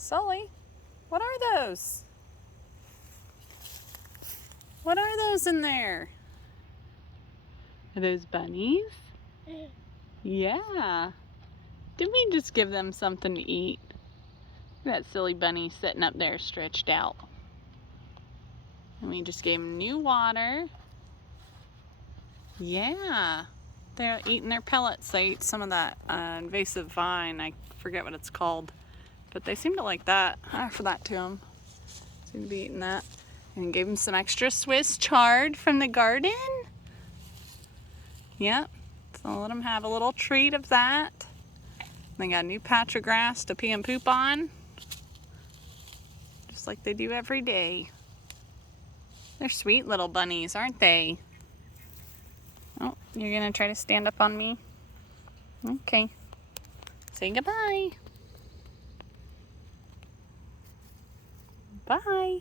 Sully, what are those? What are those in there? Are those bunnies? Yeah. Didn't we just give them something to eat? That silly bunny sitting up there stretched out. And we just gave them new water. Yeah. They're eating their pellets. They ate some of that invasive vine. I forget what it's called. But they seem to like that. I offered that to them. Seem to be eating that. And gave them some extra Swiss chard from the garden. Yep. So I'll let them have a little treat of that. They got a new patch of grass to pee and poop on. Just like they do every day. They're sweet little bunnies, aren't they? Oh, you're gonna try to stand up on me? Okay. Say goodbye. Bye.